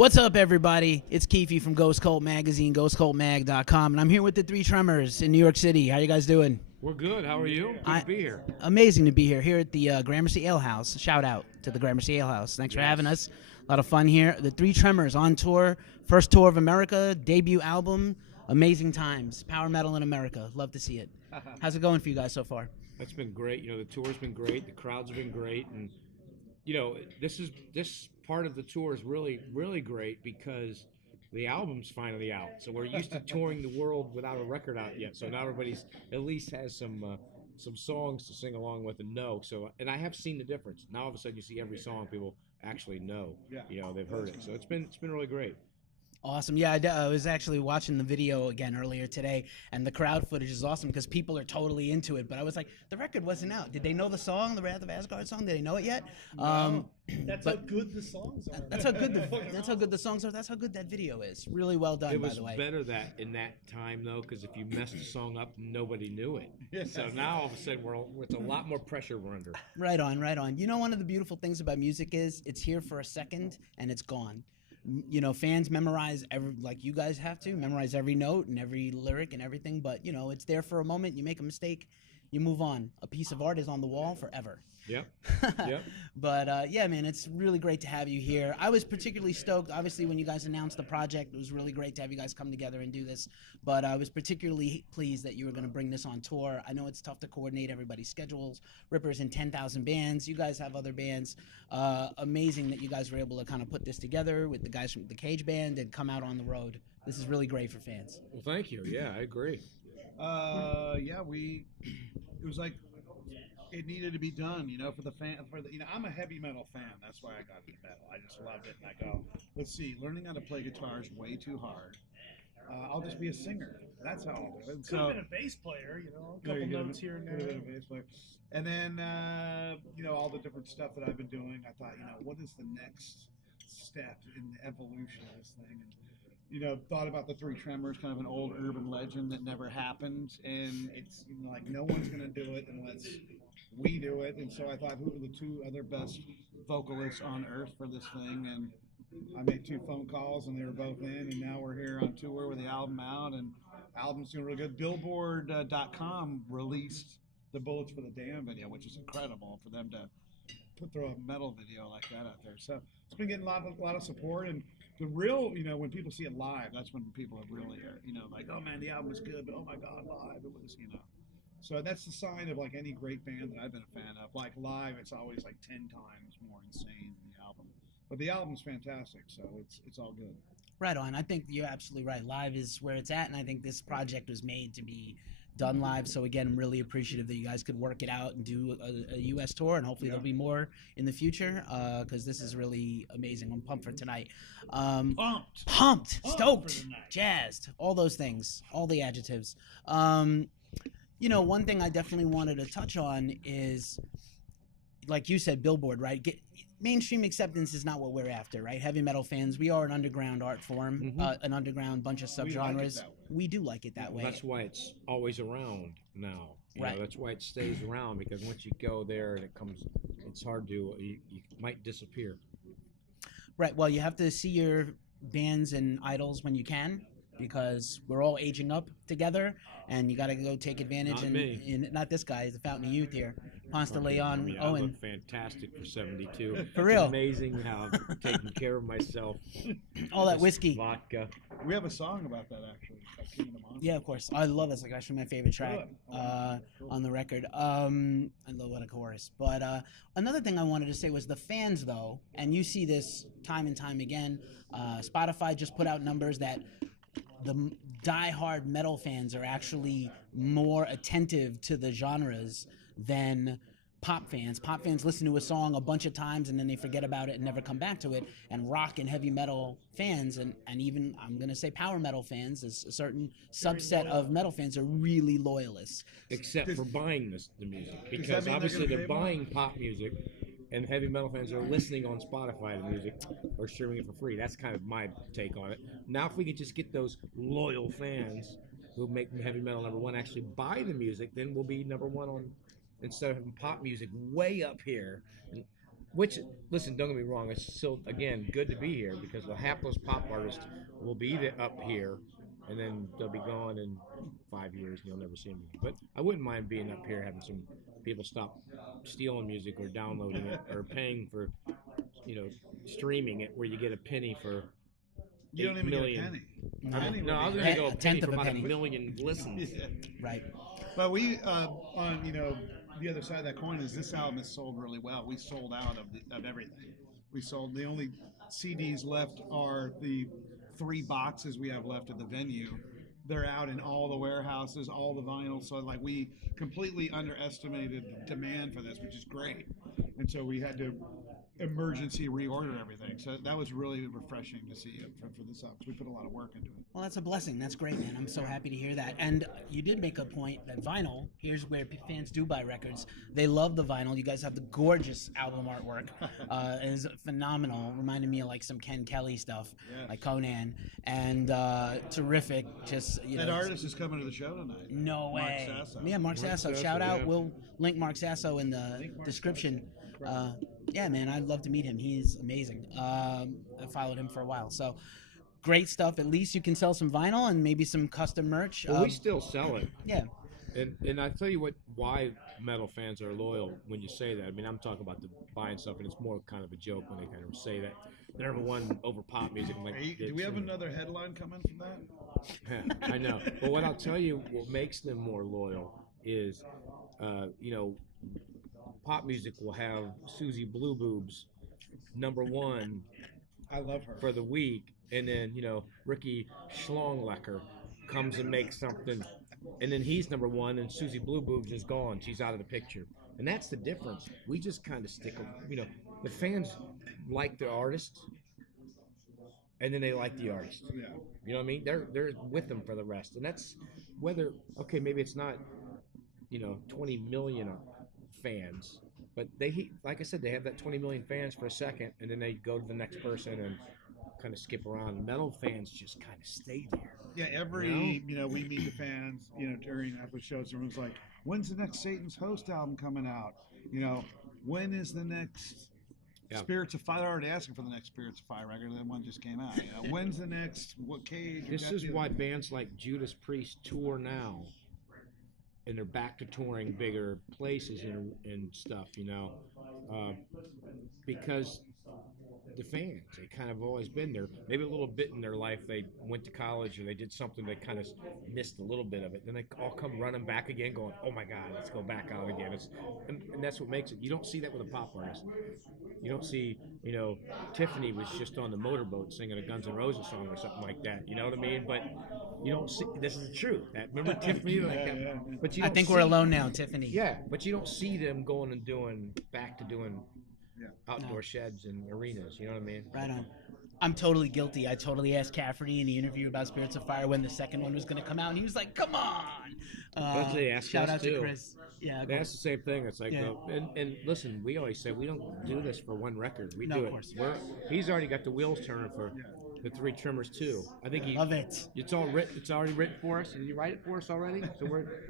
What's up, everybody? It's Keefe from Ghost Cult Magazine, ghostcultmag.com, and I'm here with the Three Tremors in New York City. How you guys doing? We're good. How are you? Good to be here. Amazing to be here at the Gramercy Ale House. Shout out to the Gramercy Ale House. Thanks for having us. A lot of fun here. The Three Tremors on tour, first tour of America, debut album, amazing times. Power metal in America. Love to see it. How's it going for you guys so far? That's been great. The tour's been great. The crowds have been great, and this part of the tour is really great because the album's finally out. So we're used to touring the world without a record out yet. So now everybody's at least has some songs to sing along with and know. So and I have seen the difference. Now all of a sudden you see every song people actually know. Yeah. They've heard it. So it's been really great. Awesome. Yeah, I was actually watching the video again earlier today, and the crowd footage is awesome because people are totally into it. But I was like, the record wasn't out. Did they know the song, the Wrath of Asgard song? Did they know it yet? No. That's how good the songs are. That's how good the songs are. That's how good that video is. Really well done, by the way. It was better that in that time though, because if you messed the song up, nobody knew it. So now all of a sudden it's a lot more pressure we're under. Right on, right on. You know, one of the beautiful things about music is it's here for a second and it's gone. Fans memorize like you guys have to memorize every note and every lyric and everything, but it's there for a moment. You make a mistake, you move on. A piece of art is on the wall forever. Yep. But yeah, man, it's really great to have you here. I was particularly stoked, obviously, when you guys announced the project. It was really great to have you guys come together and do this. But I was particularly pleased that you were going to bring this on tour. I know it's tough to coordinate everybody's schedules. Ripper's in 10,000 bands. You guys have other bands. Amazing that you guys were able to kind of put this together with the guys from the Cage Band and come out on the road. This is really great for fans. Well, thank you. Yeah, I agree. It was like it needed to be done, for the fan. I'm a heavy metal fan. That's why I got into metal. I just loved it. And I go, let's see, learning how to play guitar is way too hard. I'll just be a singer. That's how I'll do it. Could have been a bass player, a couple notes here and there. Could have been a bass player. And then, all the different stuff that I've been doing, I thought, what is the next step in the evolution of this thing? And, thought about the Three Tremors, kind of an old urban legend that never happened. And it's like no one's going to do it unless we do it. And so I thought, who are the two other best vocalists on earth for this thing? And I made 2 phone calls, and they were both in. And now we're here on tour with the album out, and album's doing really good. Billboard.com released the Bullets for the Damn video, which is incredible for them to throw a metal video like that out there. So it's been getting a lot of support. And the real, when people see it live, that's when people are really, like, oh man, the album was good, but oh my God, live, it was, So that's the sign of like any great band that I've been a fan of. Like live, it's always like 10 times more insane than the album. But the album's fantastic, so it's all good. Right on. I think you're absolutely right. Live is where it's at, and I think this project was made to be done live. So again, I'm really appreciative that you guys could work it out and do a U.S. tour, and hopefully there'll be more in the future because this is really amazing. I'm pumped for tonight. Pumped, stoked, jazzed, all those things, all the adjectives. One thing I definitely wanted to touch on is, like you said, Billboard, right? Mainstream acceptance is not what we're after, right? Heavy metal fans, we are an underground art form, an underground bunch of subgenres. We do like it that way. That's why it's always around now. Right. That's why it stays around, because once you go there and it's hard to, you might disappear. Right. Well, you have to see your bands and idols when you can, because we're all aging up together, and you got to go take advantage. Not this guy, he's the Fountain of Youth here. Ponce de Leon, I Owen. look fantastic for 72. For real. It's amazing how I'm taking care of myself. All that whiskey. Vodka. We have a song about that, actually. Called King of the Monsters. Yeah, of course. I love this. Like, actually my favorite track on the record. I love what a chorus. But another thing I wanted to say was the fans, though, and you see this time and time again. Spotify just put out numbers that the die-hard metal fans are actually more attentive to the genres than pop fans. Pop fans listen to a song a bunch of times and then they forget about it and never come back to it. And rock and heavy metal fans, and even I'm going to say power metal fans, a certain subset of metal fans are really loyalists. Except for buying the music. Because obviously they're buying pop music, and heavy metal fans are listening on Spotify to music or streaming it for free. That's kind of my take on it. Now if we could just get those loyal fans who make heavy metal #1 actually buy the music, then we'll be #1 on, instead of having pop music way up here. And Which, listen, don't get me wrong. It's still, again, good to be here because the hapless pop artist will be up here, and then they'll be gone in 5 years, and you'll never see them again. But I wouldn't mind being up here, having some people stop stealing music or downloading it or paying for, streaming it, where you get a penny for You don't even million. get a penny. No. Penny No, I was would going be to go A a penny tenth of for a about penny. 1,000,000 listens. Yeah. Right. But we, on the other side of that coin is this album is sold really well. We sold out of everything. We sold the only CDs left are the 3 boxes we have left at the venue. They're out in all the warehouses, all the vinyl. So like we completely underestimated the demand for this, which is great. And so we had to emergency reorder everything. So that was really refreshing to see it for this up. We put a lot of work into it. Well, that's a blessing. That's great, man. I'm so happy to hear that. And you did make a point that vinyl, here's where fans do buy records. They love the vinyl. You guys have the gorgeous album artwork. It is phenomenal. Reminded me of like some Ken Kelly stuff, Yes. like Conan. And terrific. Just, That artist is coming to the show tonight. No Mark way. Sasso. Yeah, Mark Sasso. Sasso, Shout out. yeah. We'll link Mark Sasso in the description. Yeah, man, I'd love to meet him. He's amazing. I followed him for a while. So great stuff. At least you can sell some vinyl and maybe some custom merch. Well, we still sell it. Yeah. And I tell you why metal fans are loyal when you say that. I mean, I'm talking about the buying stuff, and it's more kind of a joke when they kind of say that they're number one over pop music. I'm like, Do we have another headline coming from that? I know. But what I'll tell you, what makes them more loyal is, pop music will have Susie Blue Boobs number one I love her. for the week, and then Ricky Schlonglecker comes and makes something, and then he's number one, and Susie Blue Boobs is gone. She's out of the picture, and that's the difference. We just kind of stick. The fans like the artist, and then they like the artist. Yeah. You know what I mean? They're with them for the rest, and that's whether maybe it's not 20 million fans, but like I said, they have that 20 million fans for a second, and then they go to the next person and kind of skip around. Metal fans just kind of stay there. Yeah, we meet the fans, during after shows. Everyone's like, when's the next Satan's Host album coming out? When is the next Spirits of Fire? They're already asking for the next Spirits of Fire record. That one just came out. When's the next Cage? This is why bands like Judas Priest tour now, and they're back to touring bigger places and stuff, because the fans, they kind of always been there. Maybe a little bit in their life, they went to college or they did something that kind of missed a little bit of it. Then they all come running back again, going, "Oh my God, let's go back out again." And that's what makes it. You don't see that with a pop artist. You don't see, Tiffany was just on the motorboat singing a Guns N' Roses song or something like that. You know what I mean? But you don't see. This is the truth. Remember Tiffany? But you I don't think see, we're alone now, Tiffany. Yeah, but you don't see them going and doing Yeah. outdoor sheds and arenas. You know what I mean? Right on. I'm totally guilty. I totally asked Cafferty in the interview about Spirits of Fire when the second one was going to come out, and he was like, "Come on!" But they asked Shout us out too. to Chris. Yeah, That's the same thing. It's like, Yeah. and listen, we always say we don't do this for one record. We No, do of it. course. He's already got the wheels turning for the 3 Tremors too. I think love it. It's all written. It's already written for us. Did he write it for us already? So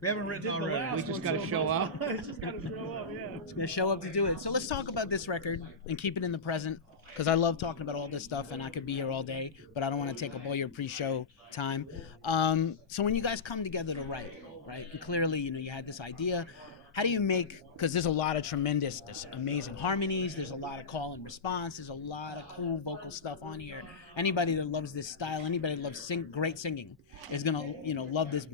We haven't written Did the already. last We just one gotta so show much. up. Just gotta show up, yeah. It's going to show up to do it. So let's talk about this record and keep it in the present, because I love talking about all this stuff, and I could be here all day, but I don't want to take up all your pre-show time. So when you guys come together to write, right, and clearly, you had this idea. How do you make, because there's a lot of there's amazing harmonies, there's a lot of call and response, there's a lot of cool vocal stuff on here. Anybody that loves this style, anybody that loves great singing is going to, love this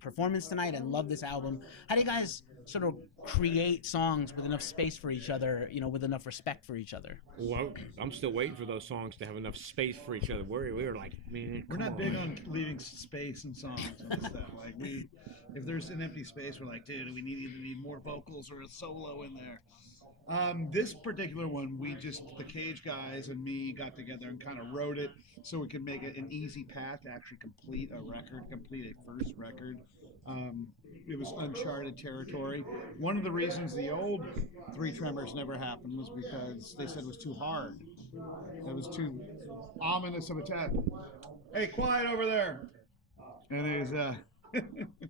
performance tonight and love this album. How do you guys sort of create songs with enough space for each other, with enough respect for each other? Well, I'm still waiting for those songs to have enough space for each other. We were like, man, We're not come big on. on leaving space in songs and stuff. Like if there's an empty space, we're like, dude, we either need more vocals or a solo in there. This particular one, the Cage guys and me got together and kind of wrote it so we could make it an easy path to actually complete a first record. It was uncharted territory. One of the reasons the old 3 Tremors never happened was because they said it was too hard. It was too ominous of a test. Hey, quiet over there. And there's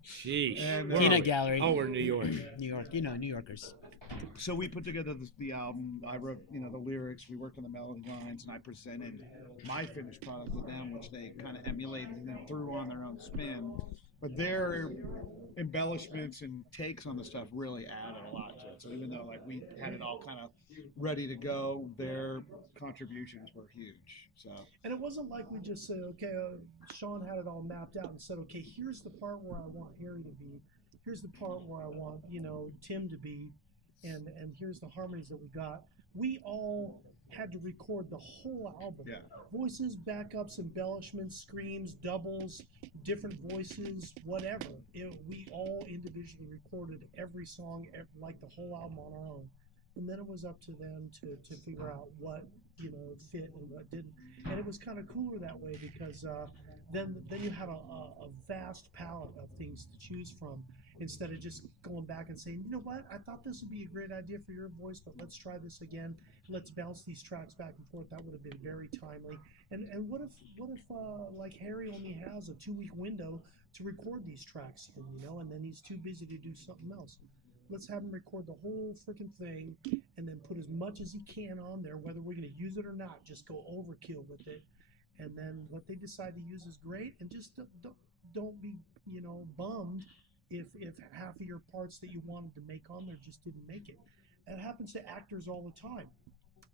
Sheesh. And, Where Peanut are we? Gallery. Oh, we're in New York. New York, New Yorkers. So we put together the album. I wrote, the lyrics. We worked on the melody lines, and I presented my finished product to them, which they kind of emulated and then threw on their own spin. But their embellishments and takes on the stuff really added a lot to it. So even though like we had it all kind of ready to go, their contributions were huge. So And it wasn't like we just said, okay, Sean had it all mapped out and said, okay, here's the part where I want Harry to be, here's the part where I want Tim to be, and here's the harmonies that we got. We all had to record the whole album. Yeah. Voices, backups, embellishments, screams, doubles, different voices, whatever. We all individually recorded every song, like the whole album on our own. And then it was up to them to figure out what fit and what didn't. And it was kind of cooler that way because then you had a vast palette of things to choose from, instead of just going back and saying, you know what, I thought this would be a great idea for your voice, but let's try this again. Let's bounce these tracks back and forth. That would have been very timely. And what if like Harry only has a 2-week window to record these tracks in, and then he's too busy to do something else. Let's have him record the whole freaking thing and then put as much as he can on there, whether we're going to use it or not. Just go overkill with it. And then what they decide to use is great. And just don't be, bummed if half of your parts that you wanted to make on there just didn't make it. That happens to actors all the time.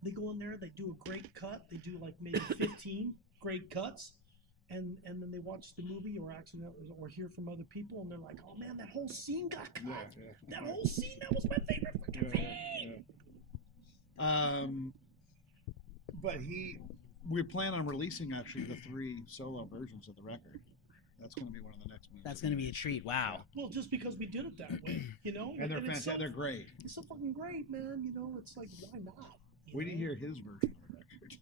They go in there, they do a great cut. They do like maybe 15 great cuts. And then they watch the movie or hear from other people, and they're like, "Oh man, that whole scene got cut. That whole scene, that was my favorite fucking thing." But we plan on releasing actually the 3 solo versions of the record. That's going to be one of the next moves. That's going to be a treat. Wow. Well, just because we did it that way, And they're fantastic. They're great. It's so fucking great, man. It's like, why not? We didn't hear his version of the record.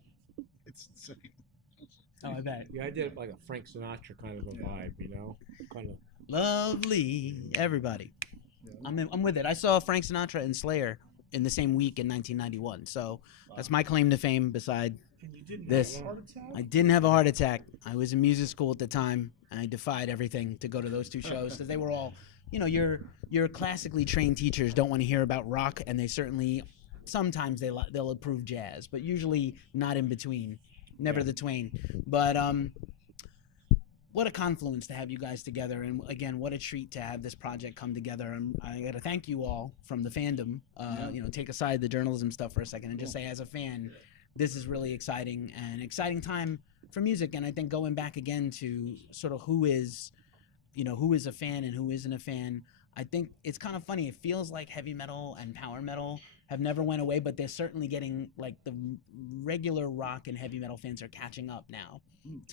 It's insane. Oh, I bet. Yeah, I did like a Frank Sinatra kind of a vibe, kind of Lovely, everybody. Yeah. I'm with it. I saw Frank Sinatra and Slayer in the same week in 1991, so that's my claim to fame. Beside And you didn't this, have a heart attack? I didn't have a heart attack. I was in music school at the time, and I defied everything to go to those 2 shows because they were all, your classically trained teachers don't want to hear about rock, and they certainly sometimes they'll approve jazz, but usually not in between. Never the twain. But what a confluence to have you guys together, and again, what a treat to have this project come together. I got to thank you all from the fandom. Take aside the journalism stuff for a second and just say, as a fan, this is really exciting, and exciting time for music. And I think going back again to sort of who is a fan and who isn't a fan, I think it's kind of funny. It feels like heavy metal and power metal have never went away, but they're certainly getting, like, the regular rock and heavy metal fans are catching up now.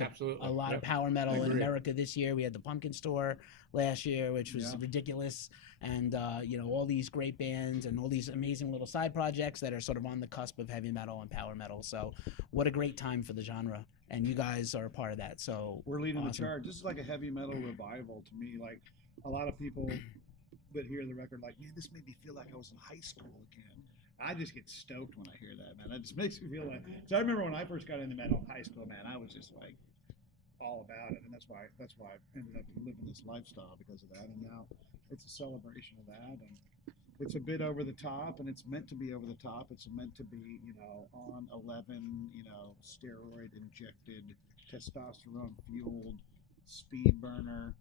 absolutely A lot of power metal in America this year. We had the Pumpkin Store last year, which was ridiculous, and all these great bands and all these amazing little side projects that are sort of on the cusp of heavy metal and power metal. So what a great time for the genre, and you guys are a part of that. So we're leading awesome. the charge. This is like a heavy metal revival to me. Like, a lot of people that hear the record like, man, this made me feel like I was in high school again. I just get stoked when I hear that, man. It just makes me feel like. So I remember when I first got into metal in high school, man, I was just like all about it, and that's why I ended up living this lifestyle because of that. And now it's a celebration of that, and it's a bit over the top, and it's meant to be over the top. It's meant to be, on 11, steroid injected, testosterone fueled, speed burner.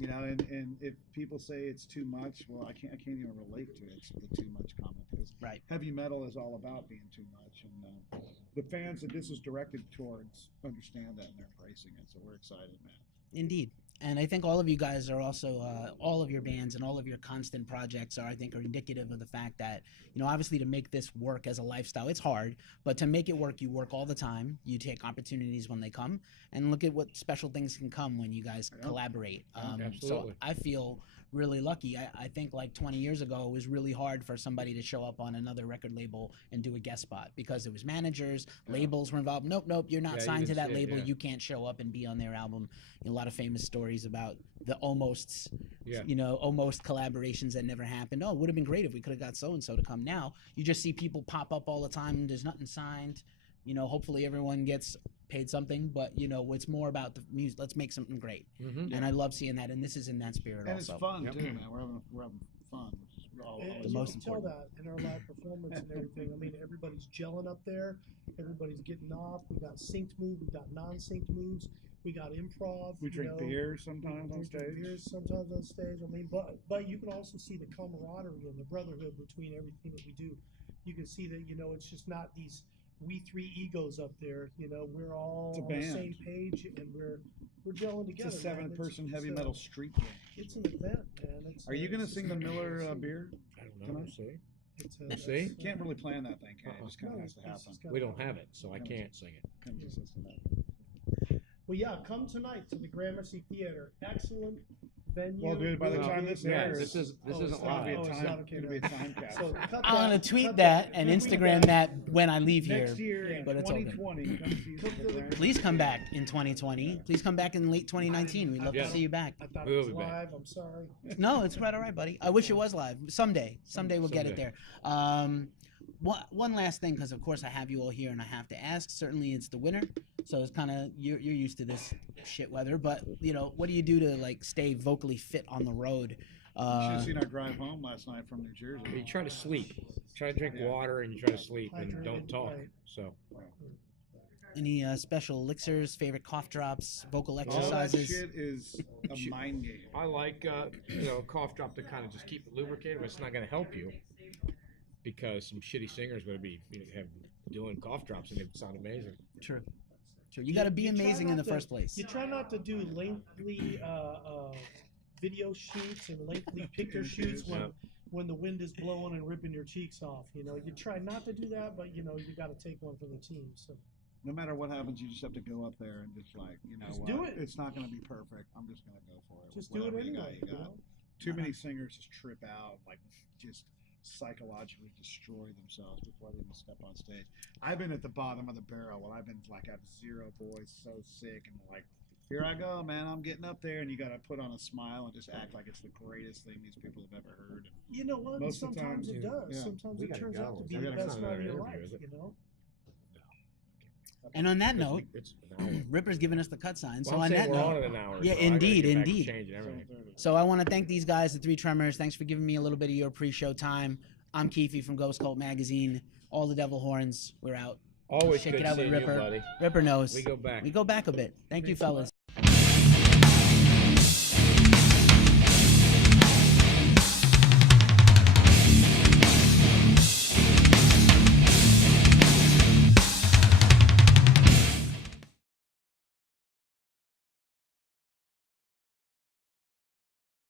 And if people say it's too much, well, I can't even relate to it. It's the too much comment, because heavy metal is all about being too much, and the fans that this is directed towards understand that, and they're embracing it. So we're excited, man. Indeed. And I think all of you guys are also, all of your bands and all of your constant projects are indicative of the fact that, obviously to make this work as a lifestyle, it's hard, but to make it work, you work all the time. You take opportunities when they come, and look at what special things can come when you guys collaborate. Absolutely. So I feel really lucky. I think like 20 years ago, it was really hard for somebody to show up on another record label and do a guest spot because it was managers, labels were involved. Nope, you're not signed to that label. You can't show up and be on their album. A lot of famous stories about the almost collaborations that never happened. Oh, it would have been great if we could have got so-and-so to come. Now, you just see people pop up all the time. There's nothing signed. Hopefully everyone gets paid something, but it's more about the music. Let's make something great. And I love seeing that, and this is in that spirit and also. It's fun too, man. We're having fun, which is the most you can tell important. that in our live performance and everything. I mean, everybody's gelling up there. Everybody's getting off. We got synced moves. We got non-synced moves. We got improv. We drink beer sometimes on We drink stage. beers sometimes on stage. I mean, but you can also see the camaraderie and the brotherhood between everything that we do. You can see that it's just not these we three egos up there. We're all It's a on the band. same page and we're gelling together. It's a man. 7-person heavy it's metal street band. It's an event, man. Are you going to it's sing the just- Miller beer? I don't know. Tonight? See, It's See? You can't really plan that thing, can you? It just kind of No, has to it's happen. just gotta we don't happen. have it, so I can't sing it. Kind of just has to happen. Well, yeah, come tonight to the Gramercy Theater. Excellent venue. Well, dude, by the Really time good this Yeah, airs, this it's isn't not- live. oh, it's not okay, It'll be a no. time So capsule. cut I'm gonna that- tweet cut that and tweet Instagram that when I leave here. Next year, Yeah, in but it's open. 2020, come see us at the Grand- Please come back in 2020. Please come back in late 2019. We'd love Yeah. to see you back. I thought We it will was be back. live. I'm sorry. No, it's right all right, buddy. I wish it was live. Someday we'll get it Someday. there. One last thing, because of course I have you all here and I have to ask. Certainly it's the winter, so it's kind of you're used to this shit weather. But what do you do to like stay vocally fit on the road? You should have seen our drive home last night from New Jersey. You try to sleep. Try to drink Yeah. water and you try to sleep and Hydrated, don't talk. right. So Any special elixirs, favorite cough drops, vocal All that exercises? shit is a mind game. I like cough drop to kind of just keep it lubricated, but it's not going to help you because some shitty singers going to be doing cough drops and they sound amazing. True. You got to be You try amazing in not the to- first place. You try not to do lengthy video shoots and lengthy picture shoots when the wind is blowing and ripping your cheeks off. You try not to do that, but you got to take one for the team. So No matter what happens, you just have to go up there and just like, Just what? do it. It's not going to be perfect. I'm just going to go for it. just do it Whatever you got, anyway. you got. Too many singers just trip out, like just psychologically destroy themselves before they even step on stage. I've been at the bottom of the barrel when I've been like, I have zero voice, so sick, and like, here I go, man, I'm getting up there, and you got to put on a smile and just act like it's the greatest thing these people have ever heard. You know what? Most of the Sometimes time, it does. yeah. Sometimes We it gotta turns go. out to be I the gotta best come to night of that your interview, life. is it? And on that note, It's an hour. Ripper's giving us the cut sign. So Well, I'm on saying that we're on note, in an hour. Yeah, so I gotta indeed, get back to indeed. changing everything. so I want to thank these guys, the Three Tremors. Thanks for giving me a little bit of your pre-show time. I'm Keefe from Ghost Cult Magazine. All the Devil Horns. We're out. Always Check good it out with seeing you, Ripper. buddy. Ripper knows. We go back. We go back a bit. Thank you, Thanks a lot. fellas.